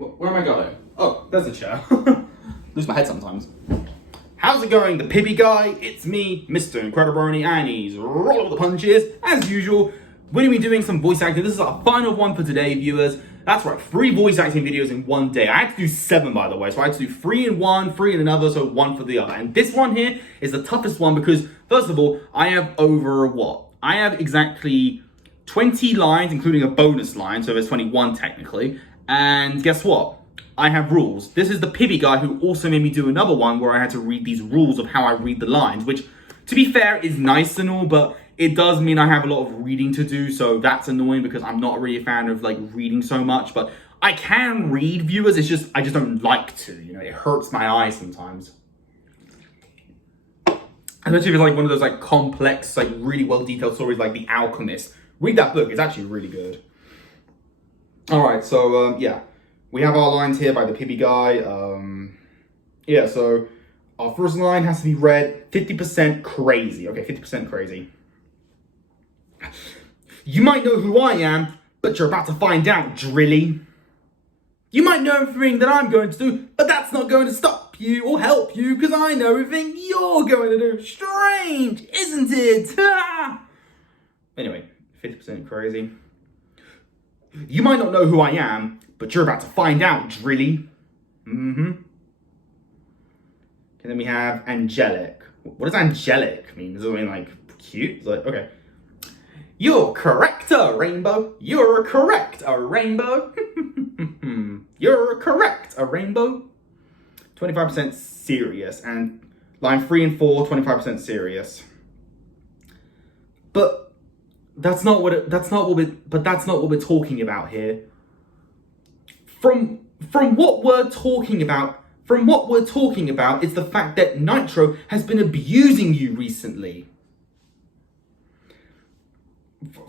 Where am I going? Oh, there's a chair. Lose my head sometimes. How's it going, the Pibby guy? It's me, Mr. Incredi-Brony, and he's rolling with the punches. As usual, we're going to be doing some voice acting. This is our final one for today, viewers. That's right, 3 voice acting videos in one day. I had to do 7, by the way. So I had to do 3 in one, 3 in another, so 1 for the other. And this one here is the toughest one because, first of all, I have over what? I have exactly 20 lines, including a bonus line, so there's 21 technically. And guess what? I have rules. This is the Pibby guy who also made me do another one where I had to read these rules of how I read the lines, which, to be fair, is nice and all, but it does mean I have a lot of reading to do, so that's annoying because I'm not really a fan of like reading so much, but I can read, viewers. It's just, I just don't like to, you know, it hurts my eyes sometimes. Especially if it's like one of those like complex, like really well detailed stories like The Alchemist. Read that book, it's actually really good. All right, so yeah, we have our lines here by the Pibby guy. Yeah, so our first line has to be read 50% crazy. Okay, 50% crazy. You might know who I am, but you're about to find out, Drilly. You might know everything that I'm going to do, but that's not going to stop you or help you, because I know everything you're going to do. Strange, isn't it? Anyway, 50% crazy. You might not know who I am, but you're about to find out, Drilly. And then we have angelic. What does angelic mean? Does it mean like cute? It's like, okay. You're correct, Rainbow. You're correct, Rainbow. You're correct, Rainbow. 25% serious, and line 3 and 4, 25% serious. But that's not what we're talking about here. From what we're talking about is the fact that Nitro has been abusing you recently.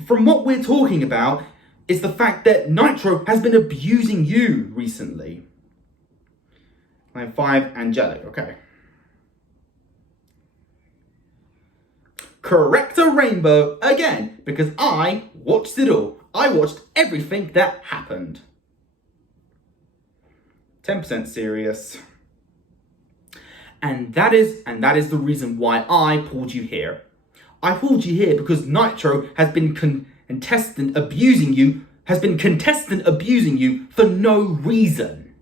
From what we're talking about is the fact that Nitro has been abusing you recently. Line 5, angelic, okay. Correct, a Rainbow, again, because I watched it all. I watched everything that happened. 10% serious. And that is the reason why I pulled you here. I pulled you here because Nitro has been contestant abusing you for no reason.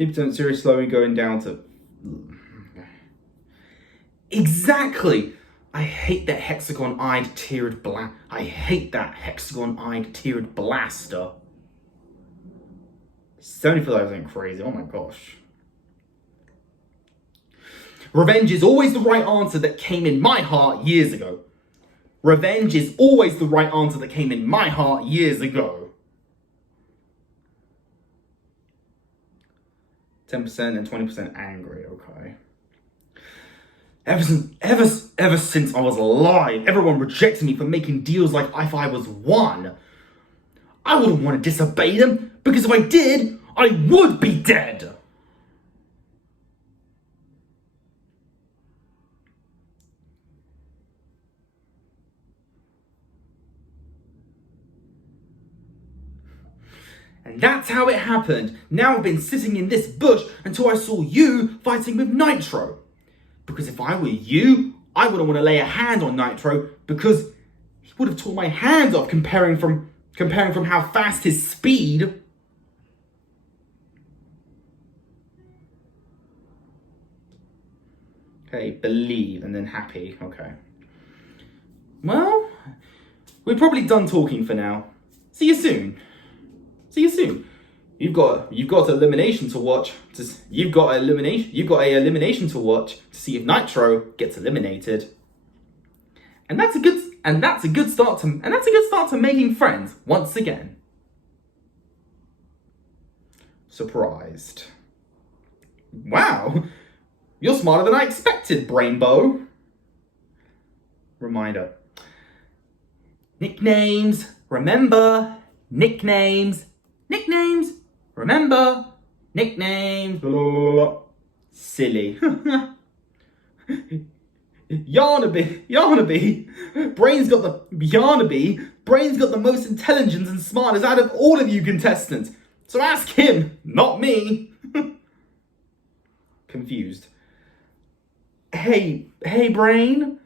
50% serious, slowly going down to... Exactly! I hate that hexagon-eyed tiered blaster. 75% crazy, oh my gosh. Revenge is always the right answer that came in my heart years ago. Revenge is always the right answer that came in my heart years ago. 10% and 20% angry, okay. Ever since I was alive, everyone rejected me for making deals like if I was one. I wouldn't want to disobey them, because if I did, I would be dead. And that's how it happened. Now I've been sitting in this bush until I saw you fighting with Nitro. Because if I were you, I wouldn't want to lay a hand on Nitro because he would have torn my hands off comparing from how fast his speed. Okay, believe and then happy. Okay. Well, we're probably done talking for now. See you soon. See you soon. You've got elimination to watch. You've got a elimination to watch to see if Nitro gets eliminated. And that's a good start to making friends once again. Surprised. Wow, you're smarter than I expected, Brainbow. Reminder. Nicknames, remember, nicknames. Nicknames, remember, nicknames, blah, blah, blah. Silly. Yarnaby, Brain's got the most intelligence and smartest out of all of you contestants. So ask him, not me. Confused. Hey, Brain.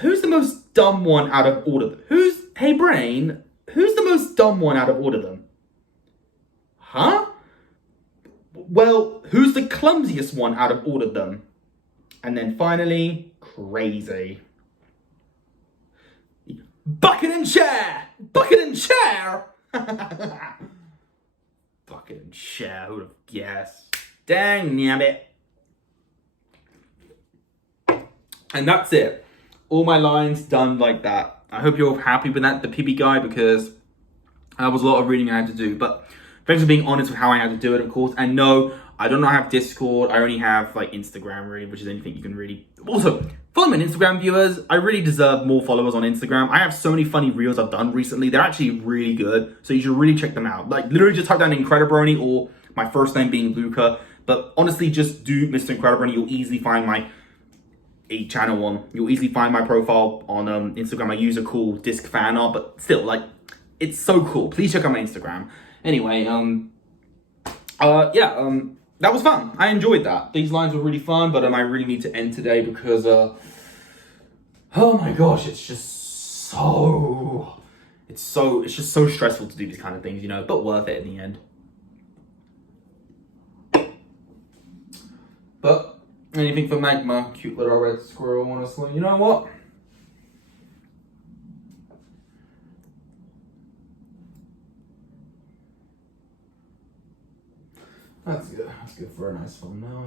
Who's the most dumb one out of all of them? Hey, Brain, who's the most dumb one out of all of them? Huh? Well, who's the clumsiest one out of all of them? And then finally, Crazy. Bucket and chair! Bucket and chair! Bucket and chair, who'd have guessed? Dang nabbit. And that's it. All my lines done like that. I hope you're happy with that, the PB guy, because that was a lot of reading I had to do. But thanks for being honest with how I had to do it, of course. And no, I do not have Discord. I only have like Instagram, really, which is anything you can really... Also, follow me on Instagram, viewers. I really deserve more followers on Instagram. I have so many funny reels I've done recently. They're actually really good. So you should really check them out. Like, literally just type down Incredi-Brony or my first name being Luca. But honestly, just do Mr. Incredi-Brony. You'll easily find my channel on. You'll easily find my profile on Instagram. I use a cool disc fan art, but still, like, it's so cool. Please check out my Instagram. Anyway, that was fun. I enjoyed that. These lines were really fun, but I really need to end today because, oh my gosh, it's just so stressful to do these kind of things, you know, but worth it in the end. But anything for Magma, cute little red squirrel, honestly. You know what? That's good. That's good for a nice thumbnail,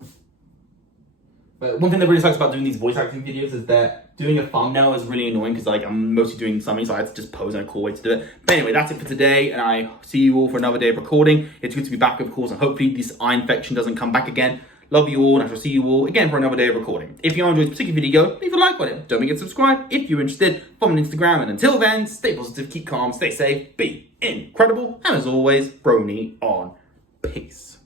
yeah. But one thing that really sucks about doing these voice acting videos is that doing a thumbnail is really annoying because like I'm mostly doing something, so I had to just pose in a cool way to do it. But anyway, that's it for today, and I see you all for another day of recording. It's good to be back, of course, and hopefully this eye infection doesn't come back again. Love you all, and I shall see you all again for another day of recording. If you enjoyed this particular video, leave a like on it. Don't forget to subscribe if you're interested. Follow me on Instagram, and until then, stay positive, keep calm, stay safe, be incredible, and as always, Brony on. Peace.